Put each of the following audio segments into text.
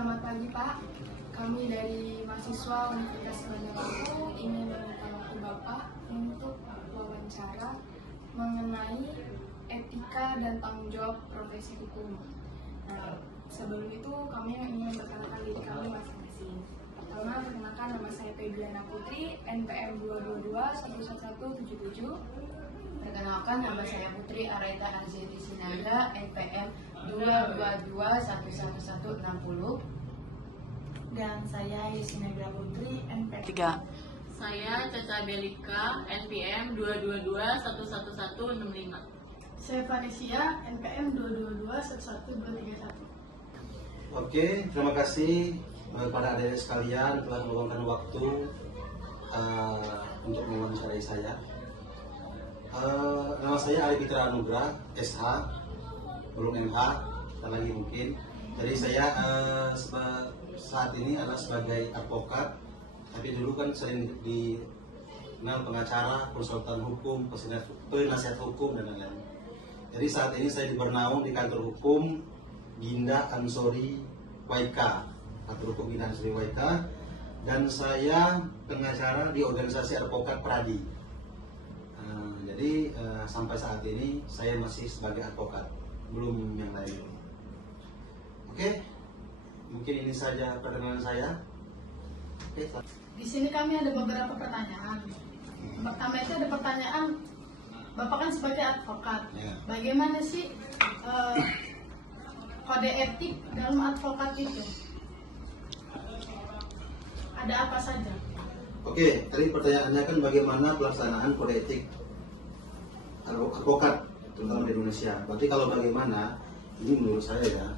Selamat pagi Pak, kami dari mahasiswa Universitas Bandar Lampung ingin meminta waktu Bapak untuk wawancara mengenai etika dan tanggung jawab profesi hukum. Nah, sebelum itu kami ingin memperkenalkan diri kami masing-masing. Pertama, perkenalkan nama saya Febriana Putri, NPM 222-11177. Perkenalkan, nama saya Putri Araita Arzeti Sinaga, NPM 222-11160. Dan saya Yusinagra Putri, NPM 3. Saya Caca Belika, NPM 222-11165. Saya Vanessa, NPM 222-11231. Oke, terima kasih kepada adik-adik sekalian telah meluangkan waktu untuk mewawancarai saya. Nama saya Ali Fitra Anugrah, SH, belum MH, dan lagi mungkin. Jadi saya saat ini adalah sebagai advokat, tapi dulu kan sering dikenal pengacara, konsultan hukum, penasihat hukum, dan lain-lain. Jadi saat ini saya bernaung di kantor hukum Ginda Ansori Waika, kantor hukum Ginda Ansori Waika, dan saya pengacara di organisasi advokat Pradi. Jadi sampai saat ini saya masih sebagai advokat, belum yang lain. Oke, mungkin ini saja perkenalan saya. Oke. Di sini kami ada beberapa pertanyaan. Pertama itu ada pertanyaan, Bapak kan sebagai advokat, Ya. bagaimana sih kode etik dalam advokat itu? Ada apa saja? Oke, tadi pertanyaannya kan bagaimana pelaksanaan kode etik advokat, terutama di Indonesia. Berarti kalau bagaimana, ini menurut saya ya.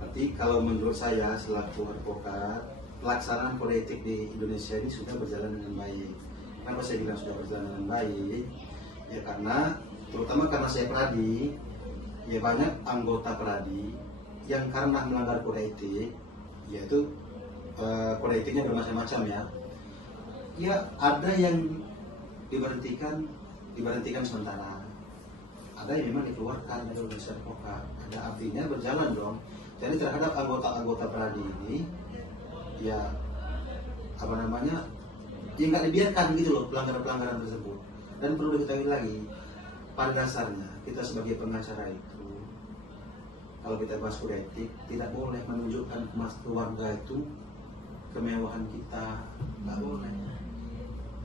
Berarti kalau menurut saya selaku advokat, pelaksanaan kode etik di Indonesia ini sudah berjalan dengan baik. Kenapa saya bilang sudah berjalan dengan baik? Ya karena, terutama karena saya Pradi, ya banyak anggota Pradi yang karena melanggar kode etik, yaitu kode etiknya bermacam-macam ya. Ya ada yang diberhentikan sementara, ada yang memang dikeluarkan dari organisasi advokat. Ada artinya berjalan dong. Jadi terhadap anggota-anggota Pradi ini, ya apa namanya, ya nggak dibiarkan gitu loh pelanggaran-pelanggaran tersebut. Dan perlu diketahui lagi, pada dasarnya kita sebagai pengacara itu, kalau kita bahas kode etik, tidak boleh menunjukkan ke keluarga itu kemewahan kita, nggak boleh.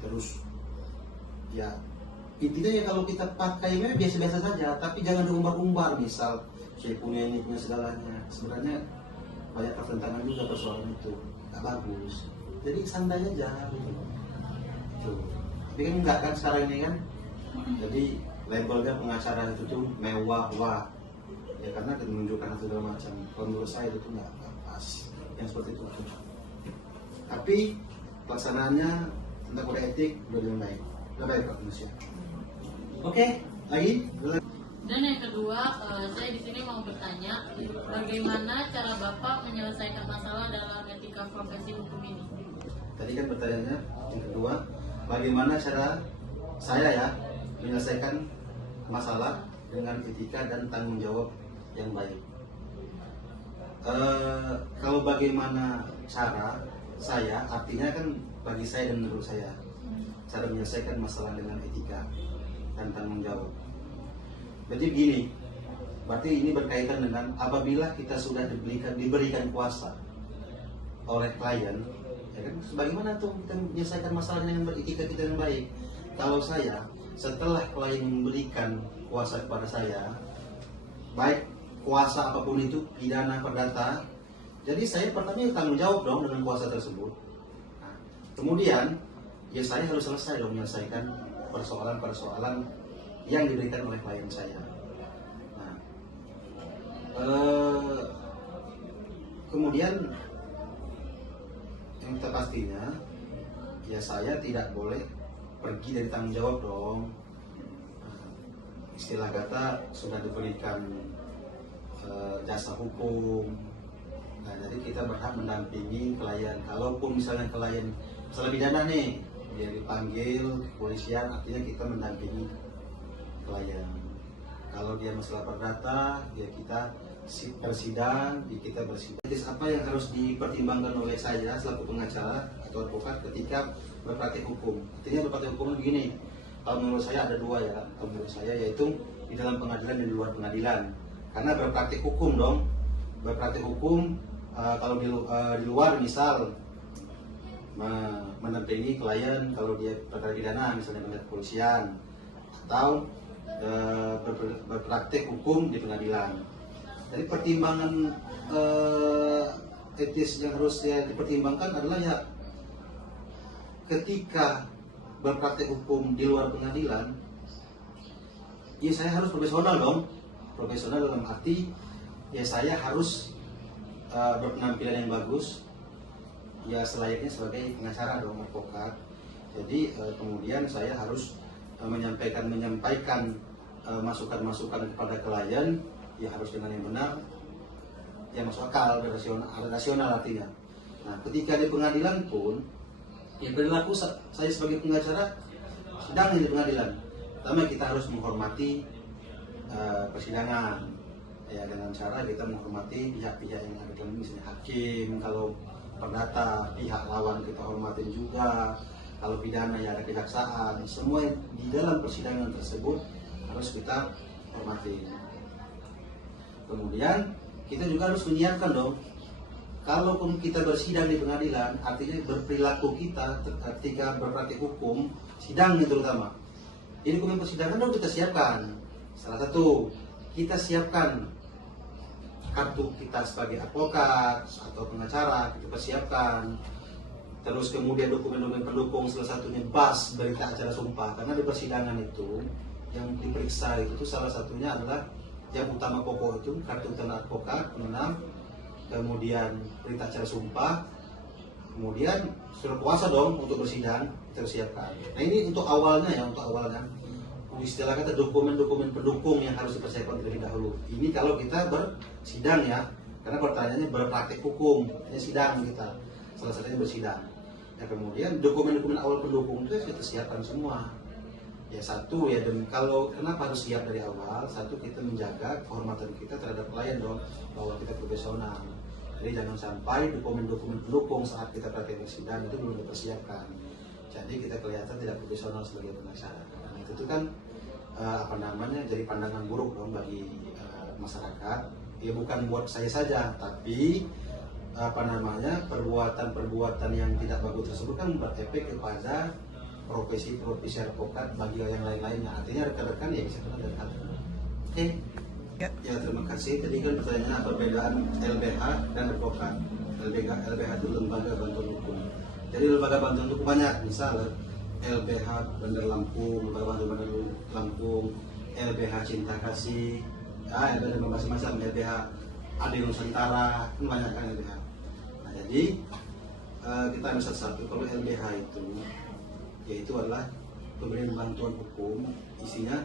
Terus ya intinya ya kalau kita pakai memang biasa-biasa saja, tapi jangan diumbar-umbar. Misal saya punya ini, punya segalanya, sebenarnya banyak pertentangan juga persoalan itu, nggak bagus. Jadi santai aja gitu. Tuh. Tapi kan enggak kan sekarang ini kan, jadi labelnya pengacara itu tuh mewah, wah ya karena menunjukkan segala macam. Kalau menurut saya itu tuh nggak pas yang seperti itu. Tapi pelaksanaannya tentang kode etik udah dengan baik, udah baik Pak Manusia. Oke, lagi. Dan yang kedua, saya di sini mau bertanya, bagaimana cara Bapak menyelesaikan masalah dalam etika profesi hukum ini? Tadi kan pertanyaannya yang kedua, bagaimana cara saya ya menyelesaikan masalah dengan etika dan tanggung jawab yang baik. Kalau bagaimana cara saya, artinya kan bagi saya dan menurut saya, cara menyelesaikan masalah dengan etika dan tanggung jawab. Jadi begini, berarti ini berkaitan dengan apabila kita sudah diberikan kuasa oleh klien, ya kan, sebagaimana tuh kita menyelesaikan masalah dengan beretika kita yang baik. Kalau saya, setelah klien memberikan kuasa kepada saya, baik kuasa apapun itu, pidana, perdata, jadi saya pertama tanggung jawab dong dengan kuasa tersebut. Nah, kemudian, ya saya harus selesai dong menyelesaikan persoalan-persoalan yang diberikan oleh klien saya. Nah, kemudian yang terpastinya, ya saya tidak boleh pergi dari tanggung jawab dong. Istilah kata sudah diberikan jasa hukum. Nah, jadi kita berhak mendampingi klien. Kalaupun misalnya klien masalah pidana nih, dia dipanggil kepolisian, artinya kita mendampingi klien. Kalau dia masalah perdata, ya kita bersidang, kita bersidang. Apa yang harus dipertimbangkan oleh saya selaku pengacara atau advokat ketika berpraktik hukum? Artinya berpraktik hukum begini. Kalau menurut saya ada dua ya, kalau menurut saya yaitu di dalam pengadilan dan di luar pengadilan. Karena berpraktik hukum dong, berpraktik hukum kalau di luar misal mendampingi klien kalau dia perkara pidana misalnya dengan kepolisian, atau berpraktik hukum di pengadilan. Jadi pertimbangan etis yang harus dipertimbangkan adalah ya ketika berpraktik hukum di luar pengadilan, ya saya harus profesional dong. Profesional dalam arti ya saya harus berpenampilan yang bagus, ya selayaknya sebagai pengacara dong, advokat. Jadi kemudian saya harus menyampaikan masukan-masukan kepada klien, ya harus dengan yang benar, yang masuk akal, rasional artinya. Nah, ketika di pengadilan pun, ya perilaku saya sebagai pengacara sidang di pengadilan. Pertama kita harus menghormati persidangan, ya dengan cara kita menghormati pihak-pihak yang ada dalam, misalnya hakim, kalau perdata, pihak lawan kita hormatin juga, kalau pidana ya ada kejaksaan, semua di dalam persidangan tersebut harus kita hormati. Kemudian kita juga harus menyiapkan dong, kalaupun kita bersidang di pengadilan, artinya berperilaku kita ketika berpraktik hukum, sidangnya terutama. Ini dokumen persidangan dong kita siapkan. Salah satu, kita siapkan kartu kita sebagai advokat atau pengacara, kita persiapkan. Terus kemudian dokumen-dokumen pendukung, salah satunya BAS, berita acara sumpah. Karena di persidangan itu yang diperiksa itu salah satunya adalah yang utama pokok itu kartu tanda advokat, penenang, kemudian berita acara sumpah, kemudian surat kuasa dong untuk bersidang kita siapkan. Nah ini untuk awalnya ya, untuk awalnya. Istilah kata dokumen-dokumen pendukung yang harus dipersiapkan terlebih dahulu. Ini kalau kita bersidang ya, karena pertanyaannya berpraktik hukum, ini sidang kita, salah satunya bersidang. Ya kemudian dokumen-dokumen awal pendukung itu kita siapkan semua. Ya satu ya, dan kalau kenapa harus siap dari awal? Satu, kita menjaga kehormatan kita terhadap klien dong, bahwa kita profesional. Jadi jangan sampai dokumen-dokumen pendukung saat kita praktik bersidang itu belum dipersiapkan. Jadi kita kelihatan tidak profesional sebagai pengacara. Nah, itu kan jadi pandangan buruk dong bagi masyarakat. Ya bukan buat saya saja, tapi perbuatan-perbuatan yang tidak bagus tersebut kan berefek kepada profesi advokat bagi yang lain-lainnya. Artinya rekan-rekan ya bisa kena dari hal itu. Oke. Ya terima kasih. Tadi kan pertanyaan apa perbedaan LBH dan advokat. LBH itu lembaga bantuan hukum. Jadi lembaga bantuan hukum banyak, misal LBH Bandar Lampung, lembaga bantuan Bandar Lampung, LBH Cinta Kasih, LBH macam-macam, LBH Adil Nusantara, kan banyak kan LBH. Nah jadi kita ambil satu-satu. Kalau LBH itu, yaitu adalah pemberian bantuan hukum, isinya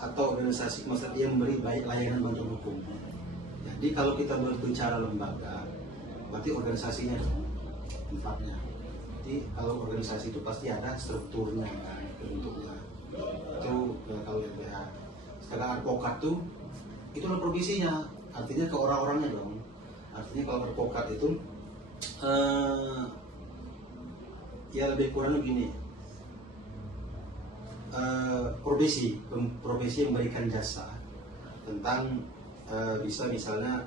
atau organisasi masyarakat yang memberi baik layanan bantuan hukum. Jadi kalau kita berbicara lembaga, berarti organisasinya tempatnya. Jadi kalau organisasi itu pasti ada strukturnya kan, bentuknya. Itu kalau LBH. Sekarang advokat tuh itu adalah provisinya, artinya ke orang-orangnya dong. Artinya kalau advokat itu ya lebih kurang begini. Profesi yang memberikan jasa tentang bisa misalnya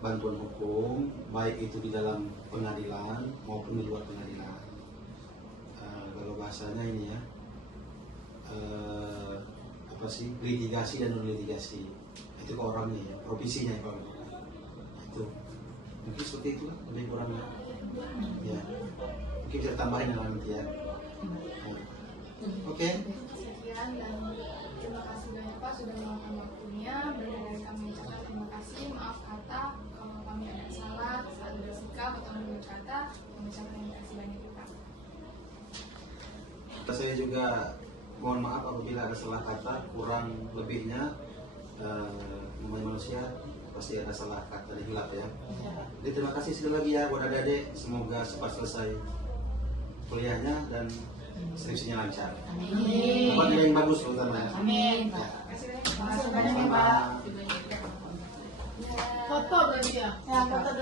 bantuan hukum, baik itu di dalam pengadilan maupun di luar pengadilan. Kalau bahasanya ini ya, litigasi dan non litigasi, itu ke orangnya ya, profesinya ya, itu mungkin seperti itulah lebih kurangnya. Ya, mungkin bisa tambahin nanti ya. Oke. Sekian dan terima kasih banyak Pak sudah meluangkan waktunya. Dari kami ucapkan terima kasih. Maaf kata kalau kami ada salah saat bersikap atau berkata. Mengucapkan terima kasih banyak Pak. Saya juga mohon maaf apabila ada salah kata, kurang lebihnya namanya manusia pasti ada salah kata, hilap ya. Jadi terima kasih sekali lagi ya buat adik-adik, semoga cepat selesai kuliahnya dan skripsinya lancar. Amin. Dapat nilai yang bagus terutama ya. Amin. Ya. Terima kasih banyak Pak. Sama-sama. Foto berarti ya. Ya, foto dulu.